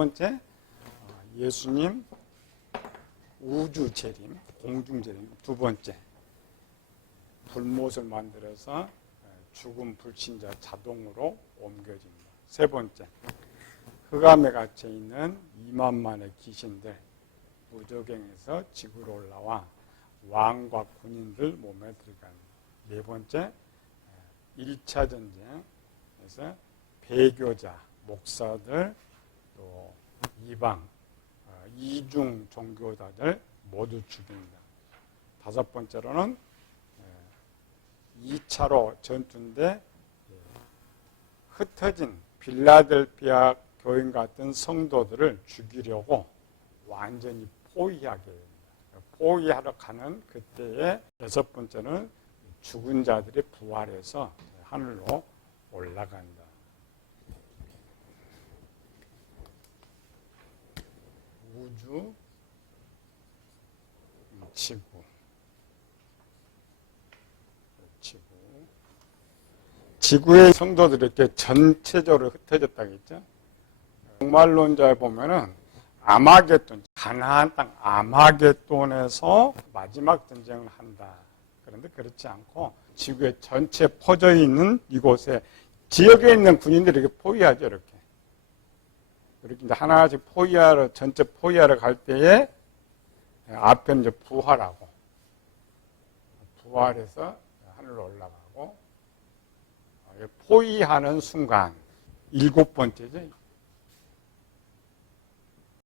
번째, 예수님 우주 재림, 공중 재림. 두 번째, 불못을 만들어서 죽은 불신자 자동으로 옮겨집니다. 세 번째, 흑암에 갇혀 있는 2만만의 귀신들 무저갱에서 지구로 올라와 왕과 군인들 몸에 들어갑니다. 네 번째, 1차 전쟁에서 배교자, 목사들, 또 이방, 이중 종교자들 모두 죽입니다. 다섯 번째로는 2차로 전투인데 흩어진 빌라델피아 교인 같은 성도들을 죽이려고 완전히 포위하게 됩니다. 포위하러 가는 그때의 여섯 번째는 죽은 자들이 부활해서 하늘로 올라간다. 우주, 지구, 지구의 성도들이 이렇게 전체적으로 흩어졌다고 했죠. 종말론자에 보면은 아마겟돈, 가나안 땅 아마겟돈에서 마지막 전쟁을 한다. 그런데 그렇지 않고 지구에 전체 퍼져 있는 이곳에 지역에 있는 군인들이 이렇게 포위하죠, 이렇게. 이렇게 이제 하나씩 포위하러, 전체 포위하러 갈 때에 앞에는 이제 부활하고, 부활해서 하늘로 올라가고, 포위하는 순간, 일곱 번째죠.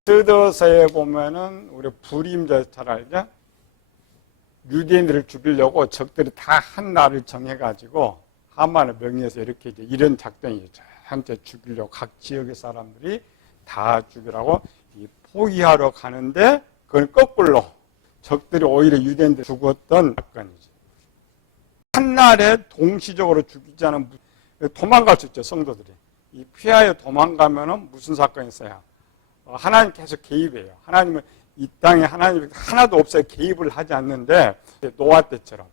스더서에 보면은 우리 불임자 잘 알죠? 유대인들을 죽이려고 적들이 다 한 날을 정해가지고 하만의 명의에서 이렇게 이제 이런 작전이죠. 한테 죽이려고 각 지역의 사람들이 다 죽이라고 포위하러 가는데 그건 거꾸로 적들이 오히려 유대인들 죽었던 사건이죠. 한날에 동시적으로 죽이지 않으면 도망갈 수 있죠, 성도들이. 이 피하여 도망가면은 무슨 사건이 있어요? 하나님 계속 개입해요. 하나님은 이 땅에 하나님이 하나도 없어요. 개입을 하지 않는데 노아 때처럼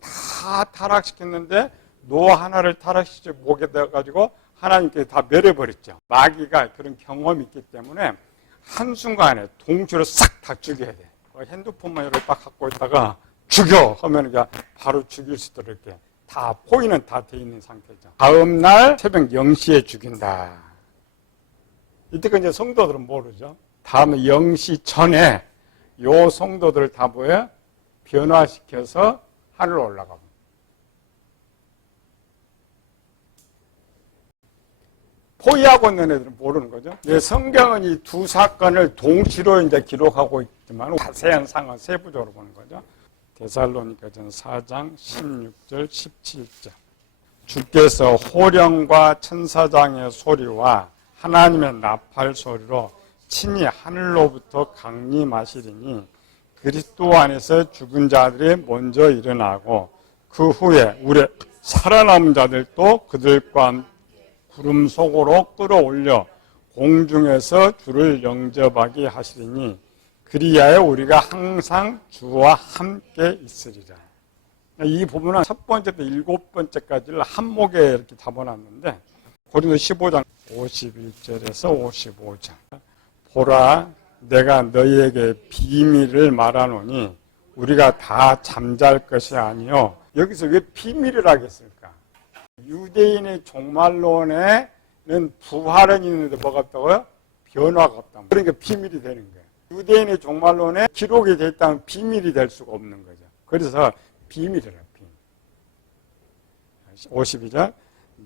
다 타락시켰는데 노아 하나를 타락시켜 보게 되어가지고 하나님께 다 멸해버렸죠. 마귀가 그런 경험이 있기 때문에 한순간에 동시로 싹 다 죽여야 돼. 핸드폰만 이렇게 딱 갖고 있다가 죽여 하면 바로 죽일 수 있도록 이렇게 다 포위는 다 돼 있는 상태죠. 다음 날 새벽 0시에 죽인다. 이때까지 이제 성도들은 모르죠. 다음 0시 전에 요 성도들을 다 뭐예요? 변화시켜서 하늘로 올라가고. 포위하고 있는 애들은 모르는 거죠. 성경은 이 두 사건을 동시로 이제 기록하고 있지만 자세한 상황 세부적으로 보는 거죠. 데살로니가전 4장 16절 17절. 주께서 호령과 천사장의 소리와 하나님의 나팔 소리로 친히 하늘로부터 강림하시리니 그리스도 안에서 죽은 자들이 먼저 일어나고 그 후에 우리 살아남은 자들도 그들과 함께 구름 속으로 끌어올려 공중에서 주를 영접하게 하시리니 그리하여 우리가 항상 주와 함께 있으리라. 이 부분은 첫 번째부터 일곱 번째까지를 한 목에 이렇게 잡아놨는데 고린도 15장 51절에서 55절. 보라, 내가 너희에게 비밀을 말하노니 우리가 다 잠잘 것이 아니요. 여기서 왜 비밀을 하겠을까? 유대인의 종말론에는 부활은 있는데 뭐가 없다고요? 변화가 없다. 그러니까 비밀이 되는 거예요. 유대인의 종말론에 기록이 되어 있다면 비밀이 될 수가 없는 거죠. 그래서 비밀이라, 비밀. 52절.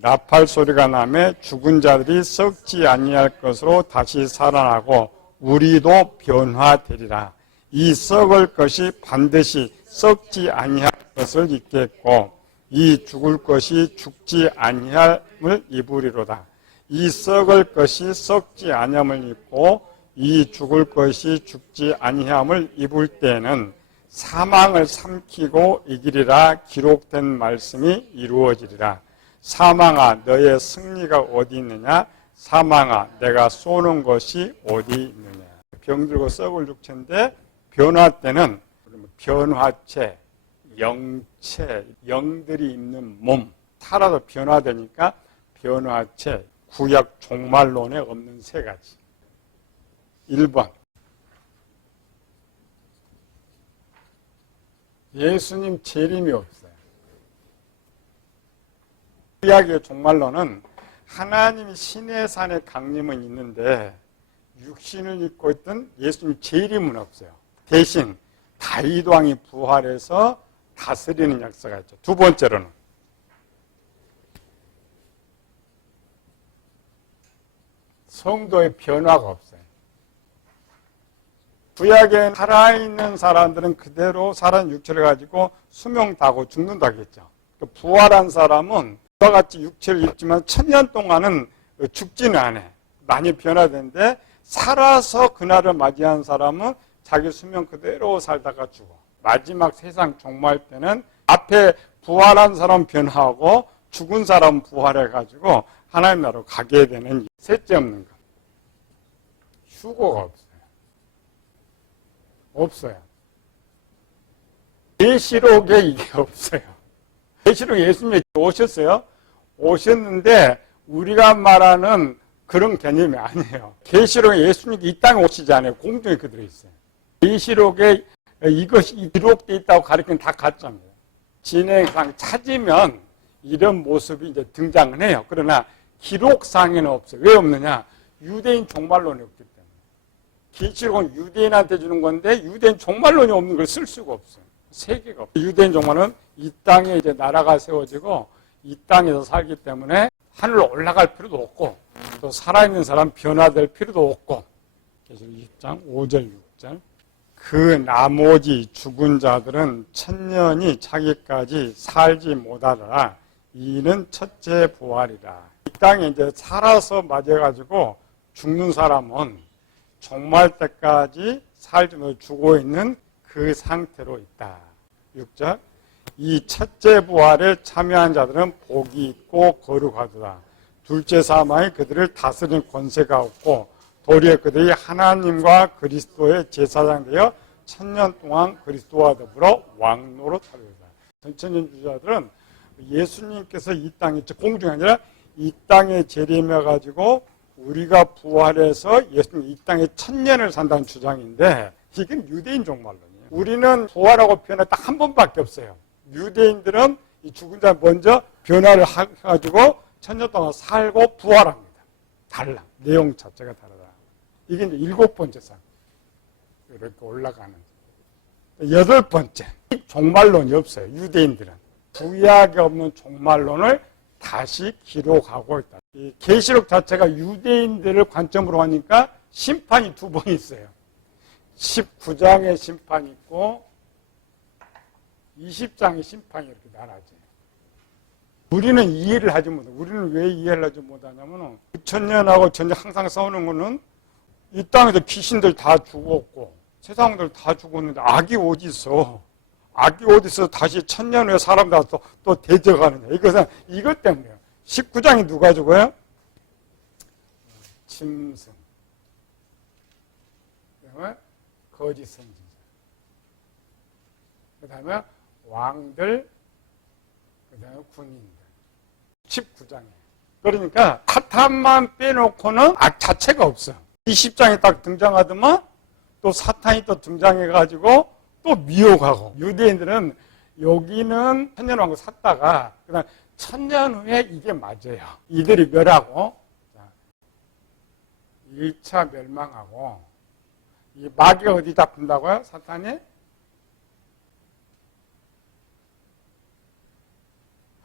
나팔 소리가 나매 죽은 자들이 썩지 아니할 것으로 다시 살아나고 우리도 변화되리라. 이 썩을 것이 반드시 썩지 아니할 것을 입겠고 이 죽을 것이 죽지 아니함을 입으리로다. 이 썩을 것이 썩지 아니함을 입고 이 죽을 것이 죽지 아니함을 입을 때는 사망을 삼키고 이기리라 기록된 말씀이 이루어지리라. 사망아 너의 승리가 어디 있느냐? 사망아 내가 쏘는 것이 어디 있느냐? 병들고 썩을 육체인데 변화 때는 변화체, 영체, 영들이 있는 몸 살아서 변화되니까 변화체, 구약 종말론에 없는 세 가지. 1번. 예수님 재림이 없어요. 구약의 종말론은 하나님이 신의 산에 강림은 있는데 육신을 입고 있던 예수님 재림은 없어요. 대신 다윗 왕이 부활해서 다스리는 역사가 있죠. 두 번째로는 성도의 변화가 없어요. 구약에 살아있는 사람들은 그대로 살아있는 육체를 가지고 수명 다하고 죽는다고 했죠. 부활한 사람은 그와 같이 육체를 입지만 1000년 동안은 죽지는 않아요. 많이 변화되는데 살아서 그날을 맞이한 사람은 자기 수명 그대로 살다가 죽어. 마지막 세상 종말 때는 앞에 부활한 사람 변화하고 죽은 사람 부활해가지고 하나님 나라로 가게 되는 셋째 없는 것. 휴고가 없어요. 없어요. 계시록에 이게 없어요. 계시록에 예수님이 오셨어요. 오셨는데 우리가 말하는 그런 개념이 아니에요. 계시록에 예수님이 이 땅에 오시지 않아요. 공중에 그대로 있어요. 계시록에 이것이 기록되어 있다고 가르치는 다 가짜입니다. 진행상 찾으면 이런 모습이 이제 등장을 해요. 그러나 기록상에는 없어요. 왜 없느냐? 유대인 종말론이 없기 때문에. 계시록은 유대인한테 주는 건데 유대인 종말론이 없는 걸 쓸 수가 없어요. 세계가 없어요. 유대인 종말은 이 땅에 이제 나라가 세워지고 이 땅에서 살기 때문에 하늘로 올라갈 필요도 없고 또 살아있는 사람 변화될 필요도 없고. 계시록 20장 5절 6절. 그 나머지 죽은 자들은 1000년이 차기까지 살지 못하더라. 이는 첫째 부활이라. 이 땅에 이제 살아서 맞아가지고 죽는 사람은 종말 때까지 살지 못하고 죽어 있는 그 상태로 있다. 6절. 이 첫째 부활에 참여한 자들은 복이 있고 거룩하도다. 둘째 사망이 그들을 다스리는 권세가 없고 도리어 그들이 하나님과 그리스도의 제사장 되어 1000년 동안 그리스도와 더불어 왕노릇 하리로다. 전천년 주자들은 예수님께서 이 땅에 공중이 아니라 이 땅에 재림해 가지고 우리가 부활해서 예수님 이 땅에 1000년을 산다는 주장인데 이건 유대인 종말론이에요. 우리는 부활하고 변화 딱 한 번밖에 없어요. 유대인들은 이 죽은 자 먼저 변화를 해가지고 1000년 동안 살고 부활합니다. 달라. 내용 자체가 다르다. 이게 이제 7번째 상. 이렇게 올라가는. 8번째. 종말론이 없어요. 유대인들은. 구약에 없는 종말론을 다시 기록하고 있다. 이 계시록 자체가 유대인들을 관점으로 하니까 심판이 두 번 있어요. 19장의 심판이 있고 20장의 심판이 이렇게 나눠져요. 우리는 이해를 하지 못해. 우리는 왜 이해를 하지 못하냐면 2000년하고 전쟁 항상 싸우는 거는 이 땅에서 귀신들 다 죽었고 세상들 다 죽었는데 악이 어디 있어? 악이 어디 있어? 다시 1000년 후에 사람들 또 대적하느냐. 이것 때문에요. 19장이 누가 죽어요? 짐승. 그 다음에 거짓 선지자. 그 다음에 왕들, 그 다음에 군인들. 19장에. 그러니까 사탄만 빼놓고는 악 자체가 없어요. 20장에 딱 등장하더만 또 사탄이 또 등장해가지고 또 미혹하고. 유대인들은 여기는 1000년 왕국 샀다가 그다음 1000년 후에 이게 맞아요. 이들이 멸하고 1차 멸망하고 이 마귀가 어디 잡힌다고요? 사탄이?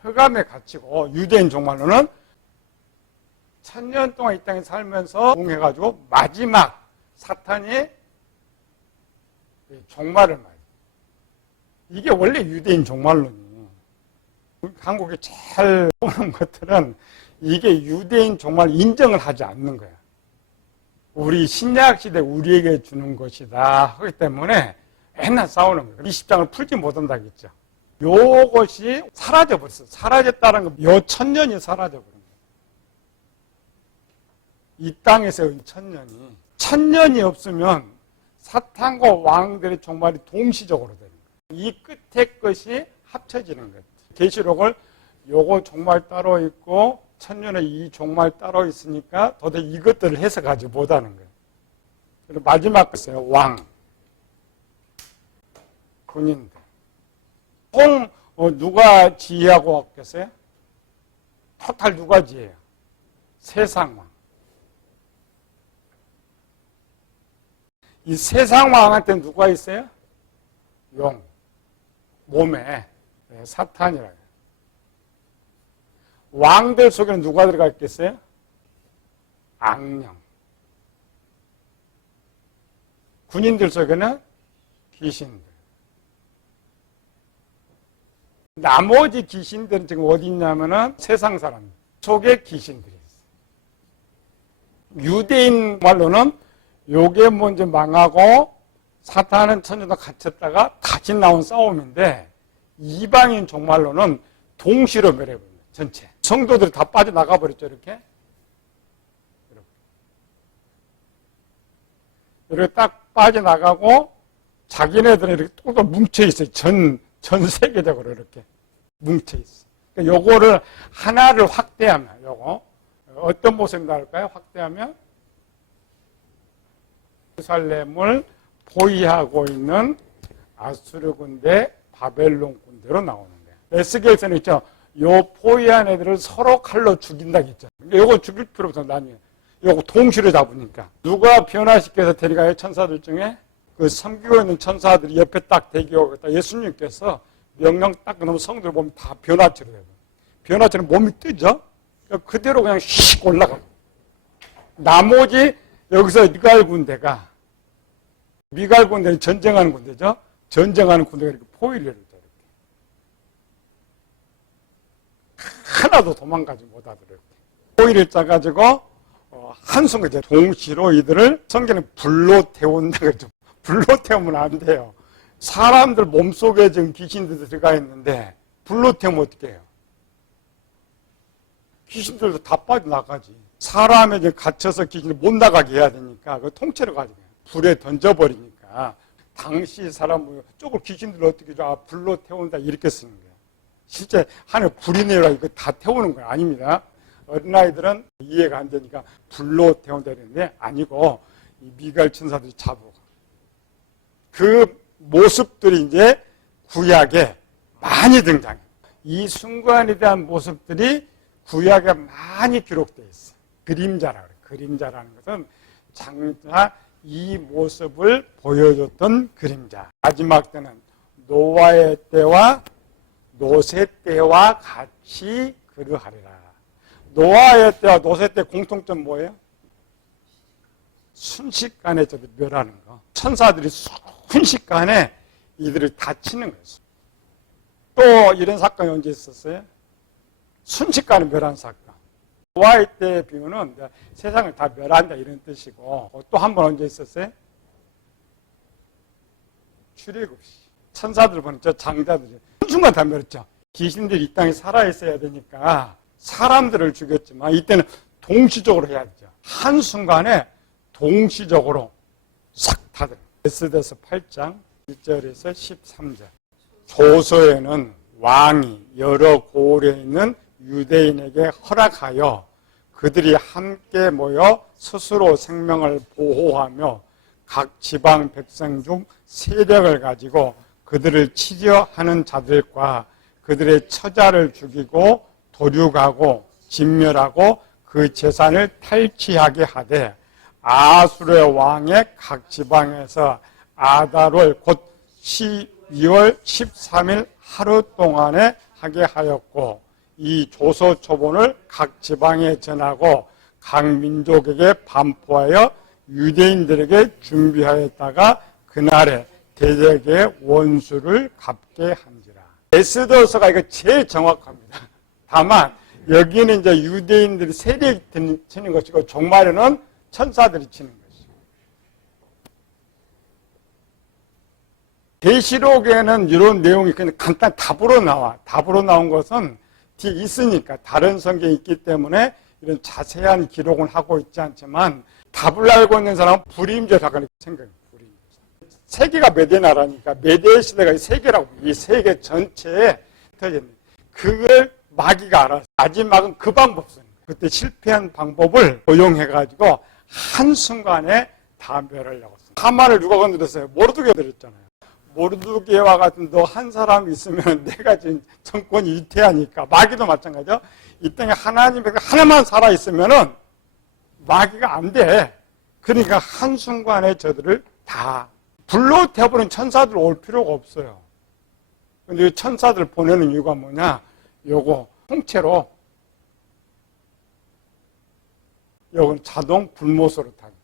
흑암에 갇히고 유대인 종말로는 1000년 동안 이 땅에 살면서 공해가지고 마지막 사탄이 종말을 맞아요. 이게 원래 유대인 종말론이에요. 한국에 제일 보는 것들은 이게 유대인 종말 인정을 하지 않는 거야. 우리 신약 시대 우리에게 주는 것이다 하기 때문에 맨날 싸우는 거예요. 20장을 풀지 못한다겠죠. 요것이 사라져버렸어. 사라졌다는 건 요 1000년이 사라져버린 거예요. 이 땅에서의 1000년이. 1000년이 없으면 사탄과 왕들의 종말이 동시적으로 되는 거예요. 이 끝에 것이 합쳐지는 거예요. 계시록을 요거 종말 따로 있고 1000년에 이 종말 따로 있으니까 도대체 이것들을 해석하지 못하는 거예요. 마지막 것이에요. 왕. 군인들. 총 누가 지휘하고 왔겠어요? 토탈 누가 지휘해요? 세상왕. 이 세상왕한테 누가 있어요? 용. 몸에 사탄이라고 해요. 왕들 속에는 누가 들어가 있겠어요? 악령. 군인들 속에는 귀신들. 나머지 귀신들은 지금 어디 있냐면은 세상 사람 속에 귀신들이 있어요. 유대인 말로는 요게 먼저 망하고 사탄은 천주도 갇혔다가 다시 나온 싸움인데, 이방인 종말로는 동시로 멸해버립니다. 전체. 성도들이 다 빠져나가 버렸죠. 이렇게 딱 빠져나가고 자기네들은 이렇게 또 뭉쳐있어요. 전 세계적으로 이렇게 뭉쳐있어요. 그러니까 요거를 하나를 확대하면, 요거 어떤 모습이 나올까요? 확대하면 예루살렘을 포위하고 있는 아수르 군대, 바벨론 군대로 나오는 거예요. 에스겔서는 있죠. 요 포위한 애들을 서로 칼로 죽인다고 했죠. 요거 죽일 필요 없어, 나중에. 요거 동시로 잡으니까. 누가 변화시켜서 데려가요? 천사들 중에? 그 섬기고 있는 천사들이 옆에 딱 대기하고 있다. 예수님께서 명령 딱 그러면 성도들 몸이 다 변화처럼 돼요. 변화처럼 몸이 뜨죠? 그대로 그냥 휙 올라가고. 나머지 여기서 미갈 군대는 전쟁하는 군대죠? 전쟁하는 군대가 이렇게 포위를 해요. 하나도 도망가지 못하도록. 포위를 짜가지고, 한순간 이제 동시로 이들을 성경은 불로 태운다 그랬죠. 불로 태우면 안 돼요. 사람들 몸속에 지금 귀신들이 들어가 있는데, 불로 태우면 어떻게 해요? 귀신들도 다 빠져나가지. 사람에 이제 갇혀서 귀신을 못 나가게 해야 되니까, 그 통째로 가지고 불에 던져버리니까, 당시 사람, 쪽을 귀신들 어떻게 불로 태운다 이렇게 쓰는 거예요. 실제 하늘 불이 내려 이거 다 태우는 거예요. 아닙니다. 어린아이들은 이해가 안 되니까 불로 태운다 그랬는데 아니고 이 미갈 천사들이 잡고 그 모습들이 이제 구약에 많이 등장해요. 이 순간에 대한 모습들이 구약에 많이 기록되어 있어요. 그림자라고 그래요. 그림자라는 것은 장차 이 모습을 보여줬던 그림자. 마지막 때는 노아의 때와 노세 때와 같이 그러하리라. 노아의 때와 노세 때 공통점 뭐예요? 순식간에 멸하는 거. 천사들이 순식간에 이들을 다 치는 거예요. 또 이런 사건이 언제 있었어요? 순식간에 멸한 사건. 노아의 때의 비유는 세상을 다 멸한다 이런 뜻이고, 또 한 번 언제 있었어요? 출애굽시. 천사들 보는 저 장자들이 순간 다 멸했죠. 귀신들이 이 땅에 살아있어야 되니까 사람들을 죽였지만 이때는 동시적으로 해야 되죠. 한순간에 동시적으로 싹 다들. 에스더서 8장 1절에서 13절. 조서에는 왕이 여러 고을에 있는 유대인에게 허락하여 그들이 함께 모여 스스로 생명을 보호하며 각 지방 백성 중 세력을 가지고 그들을 치려하는 자들과 그들의 처자를 죽이고 도륙하고 진멸하고 그 재산을 탈취하게 하되 아수르의 왕의 각 지방에서 아달월 곧 12월 13일 하루 동안에 하게 하였고 이 조서 초본을 각 지방에 전하고 각 민족에게 반포하여 유대인들에게 준비하였다가 그날에 대적의 원수를 갚게 한지라. 에스더서가 이거 제일 정확합니다. 다만 여기는 이제 유대인들이 세력이 치는 것이고 종말에는 천사들이 치는 것이고. 계시록에는 이런 내용이 그냥 간단 답으로 나와. 답으로 나온 것은 뒤에 있으니까 다른 성경이 있기 때문에 이런 자세한 기록은 하고 있지 않지만 답을 알고 있는 사람은 불임자 사건이 생각해요. 세계가 메대 나라니까 메대 시대가 세계라고 이 세계 전체에 터졌네. 그걸 마귀가 알아서 마지막은 그 방법 쓰는 거예요. 그때 실패한 방법을 도용해가지고 한순간에 다 멸하려고 했습니다. 하만을 누가 건드렸어요? 모르드게 건드렸잖아요. 모르드게와 같은 너 한 사람이 있으면 내가 지금 정권이 위태하니까. 마귀도 마찬가지죠. 이 땅에 하나님의 하나만 살아있으면은 마귀가 안 돼. 그러니까 한순간에 저들을 다 불로 태워버린 천사들 올 필요가 없어요. 근데 이 천사들 보내는 이유가 뭐냐? 요거 통째로 요건 자동 불못으로 타는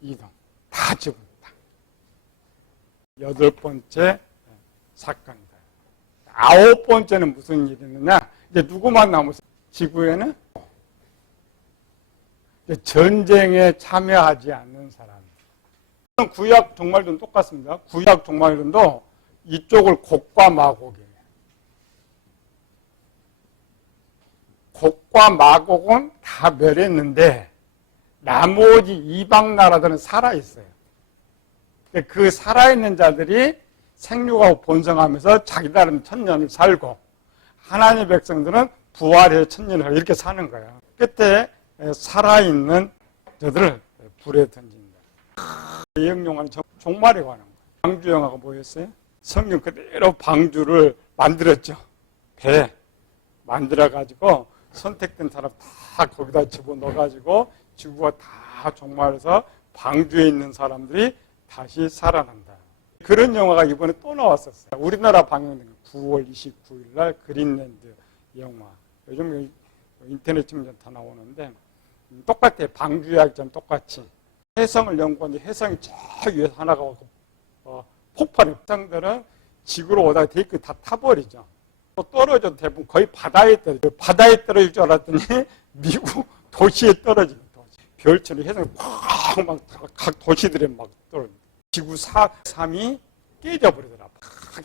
이동 다 죽습니다. 8번째 사건이다. 9번째는 무슨 일이 있느냐? 이제 누구만 남았어요? 지구에는 전쟁에 참여하지 않는 사람. 구약 종말론도 똑같습니다. 구약 종말론도 이쪽을 곡과 마곡이에요. 곡과 마곡은 다 멸했는데 나머지 이방 나라들은 살아있어요. 그 살아있는 자들이 생육하고 번성하면서 자기 나름 천년을 살고 하나님의 백성들은 부활해서 천년을 이렇게 사는 거예요. 끝에 살아있는 저들을 불에 던진다. 예언영화는 종말에 관한 거예요. 방주 영화가 뭐였어요? 성경 그대로 방주를 만들었죠. 배 만들어가지고 선택된 사람 다 거기다 집어넣어가지고 지구가 다 종말해서 방주에 있는 사람들이 다시 살아난다. 그런 영화가 이번에 또 나왔었어요. 우리나라 방영된 9월 29일 날 그린랜드 영화. 요즘 인터넷 치면 다 나오는데 똑같아요. 방주 이야기처럼 똑같이. 해성을 연구하는데 해성이 저 위에서 하나가 폭발해. 해성들은 지구로 오다가 데이크 다 타버리죠. 또 떨어져 대부분 거의 바다에 떨어져. 바다에 떨어질 줄 알았더니 미국 도시에 떨어지는 도시. 별처럼 해성이 막 각 도시들에 막 떨어져. 지구 3이 깨져버리더라.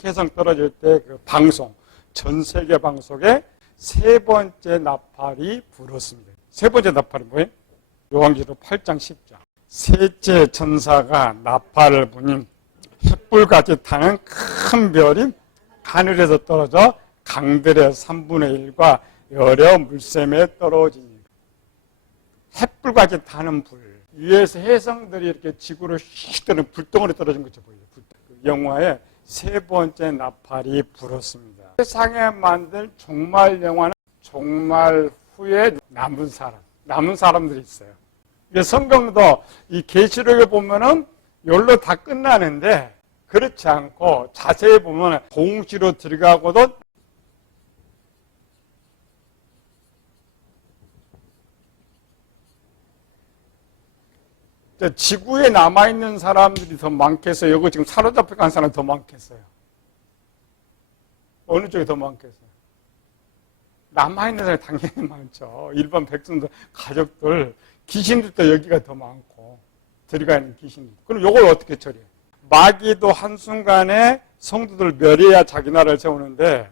해성 떨어질 때 그 방송, 전 세계 방송에 세 번째 나팔이 불었습니다. 세 번째 나팔이 뭐예요? 요한계시록 8장 10장. 셋째 천사가 나팔을 부니 횃불같이 타는 큰 별이 하늘에서 떨어져 강들의 3분의 1과 여러 물샘에 떨어지니. 횃불같이 타는 불. 위에서 해성들이 이렇게 지구로 휙 뜨는 불덩어리 떨어진 것처럼 보여요. 그 영화에 세 번째 나팔이 불었습니다. 세상에 만든 종말 영화는 종말 후에 남은 사람들이 있어요. 성경도 이 계시록에 보면은 여기로 다 끝나는데 그렇지 않고 자세히 보면 동시로 들어가고도 지구에 남아있는 사람들이 더 많겠어요? 여기 지금 사로잡혀 간 사람이 더 많겠어요? 어느 쪽이 더 많겠어요? 남아있는 사람이 당연히 많죠. 일반 백성들, 가족들, 귀신들도 여기가 더 많고 들어가 있는 귀신들. 그럼 이걸 어떻게 처리해요? 마귀도 한순간에 성도들 멸해야 자기 나라를 세우는데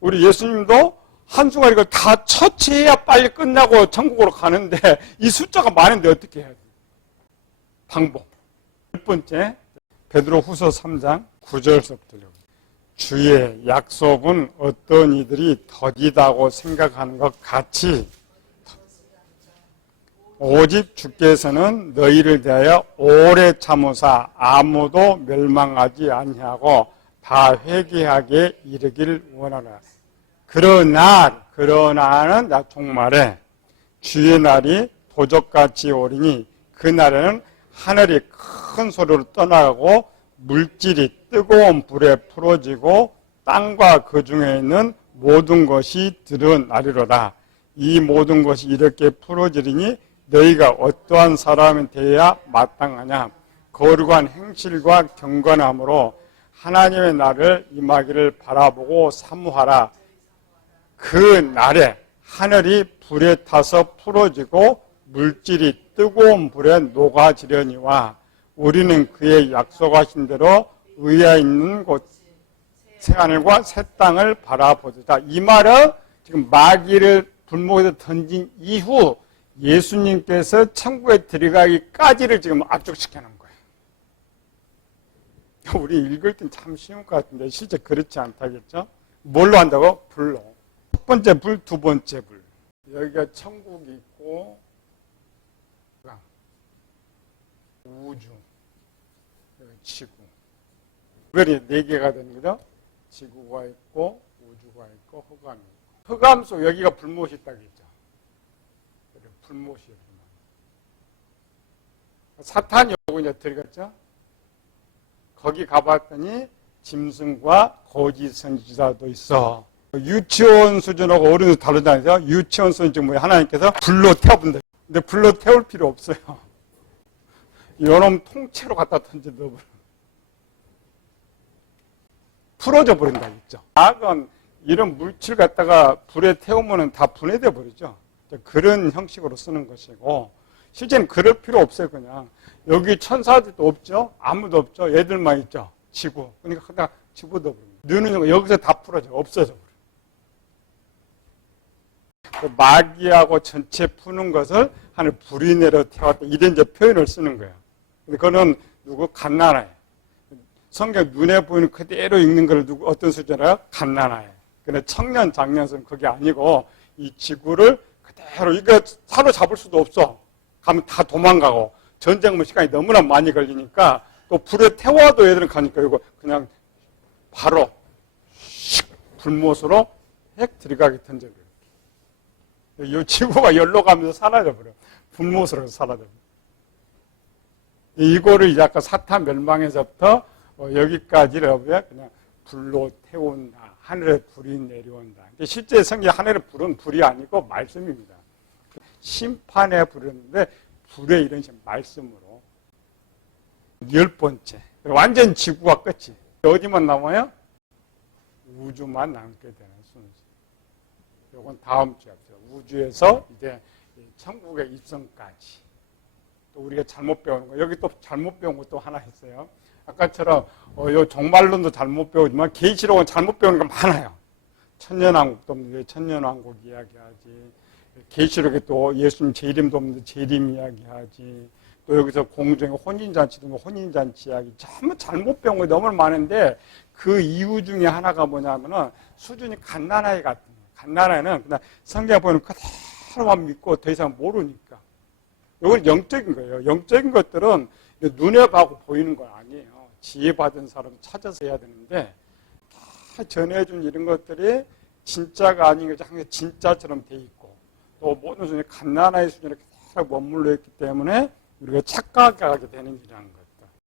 우리 예수님도 한순간에 이걸 다 처치해야 빨리 끝나고 천국으로 가는데 이 숫자가 많은데 어떻게 해야 돼요? 방법. 첫 번째, 베드로후서 3장 9절서부터 주의 약속은 어떤 이들이 더디다고 생각하는 것 같이 오직 주께서는 너희를 대하여 오래 참으사 아무도 멸망하지 아니하고 다 회개하게 이르길 원하라. 그러나는 나 종말에 주의 날이 도적같이 오리니 그 날에는 하늘이 큰 소리로 떠나가고 물질이 뜨거운 불에 풀어지고 땅과 그 중에 있는 모든 것이 드러나리로다. 이 모든 것이 이렇게 풀어지리니 너희가 어떠한 사람이 되어야 마땅하냐. 거룩한 행실과 경건함으로 하나님의 날을 임하기를 바라보고 사모하라. 그 날에 하늘이 불에 타서 풀어지고 물질이 뜨거운 불에 녹아지려니와 우리는 그의 약속하신 대로 의에 있는 곳 새하늘과 새 땅을 바라보자. 이 말은 지금 마귀를 불목에서 던진 이후 예수님께서 천국에 들어가기까지를 지금 압축시켜 놓은 거예요. 우리 읽을 땐 참 쉬운 것 같은데 실제 그렇지 않다겠죠? 뭘로 한다고? 불로. 첫 번째 불, 두 번째 불. 여기가 천국이 있고 우주, 지구. 별이 4개가 되는 거죠. 지구가 있고 우주가 있고 흑암이 있고. 흑암 속 여기가 불못이 있다고 했죠. 불못이에요. 사탄이 오고 이제 들어갔죠. 거기 가봤더니 짐승과 거짓 선지자도 있어. 유치원 수준하고 어른도 다르다니까. 유치원 수준 뭐야? 하나님께서 불로 태워본다. 근데 불로 태울 필요 없어요. 요놈 통째로 갖다 던져버려. 풀어져 버린다 했죠. 악은 이런 물질 갖다가 불에 태우면 다 분해돼 버리죠. 그런 형식으로 쓰는 것이고, 실제는 그럴 필요 없어요. 그냥 여기 천사들도 없죠. 아무도 없죠. 얘들만 있죠. 지구. 그러니까 그냥 집어넣어 버립니다. 눈은 여기서 다 풀어져. 없어져 버려요. 그 마귀하고 전체 푸는 것을 하늘 불이 내려 태웠다. 이런 이제 표현을 쓰는 거예요. 근데 그거는 누구? 갓나나예요. 성경 눈에 보이는 그대로 읽는 걸 누구 어떤 수준이라요? 갓나나예요. 근데 청년 장년은 그게 아니고 이 지구를 그대로 이거 사로잡을 수도 없어. 가면 다 도망가고 전쟁 시간이 너무나 많이 걸리니까 또 불에 태워도 얘들은 가니까 이거 그냥 바로 불못으로 핵 들어가게 던져버려요. 이 지구가 열로 가면서 사라져버려요. 불못으로 사라져버려요. 이거를 이제 아까 사탄 멸망에서부터 여기까지를 그냥 불로 태운다. 하늘에 불이 내려온다. 근데 실제 성경 하늘에 불은 불이 아니고 말씀입니다. 심판의 불이었는데 불의 이런 식 말씀으로 10번째. 완전 지구가 끝이. 어디만 남아요? 우주만 남게 되는 순서. 이건 다음 주에 합시다. 우주에서 이제 천국의 입성까지. 또 우리가 잘못 배우는 거. 여기 또 잘못 배운 것도 하나 있어요. 아까처럼 요 종말론도 잘못 배우지만 계시록은 잘못 배우는 게 많아요. 천년왕국도 없는데 왜 천년왕국 이야기하지. 계시록에 또 예수님 재림도 없는데 재림 이야기하지. 또 여기서 공중에 혼인잔치도 혼인잔치 이야기. 전부 잘못 배운 거 너무 많은데 그 이유 중에 하나가 뭐냐면은 수준이 갓난아이 같은 거예요. 갓난아이는 그냥 성경에 보면 그대로만 믿고 더 이상 모르니까. 이건 영적인 거예요. 영적인 것들은 눈에 가고 보이는 건 아니에요. 지혜받은 사람 찾아서 해야 되는데 다 전해준 이런 것들이 진짜가 아닌 것이 항상 진짜처럼 돼 있고 또 모든 수준이 갓난아이 수준에 계속 머물러 있기 때문에 우리가 착각하게 되는 일이라는 거예요.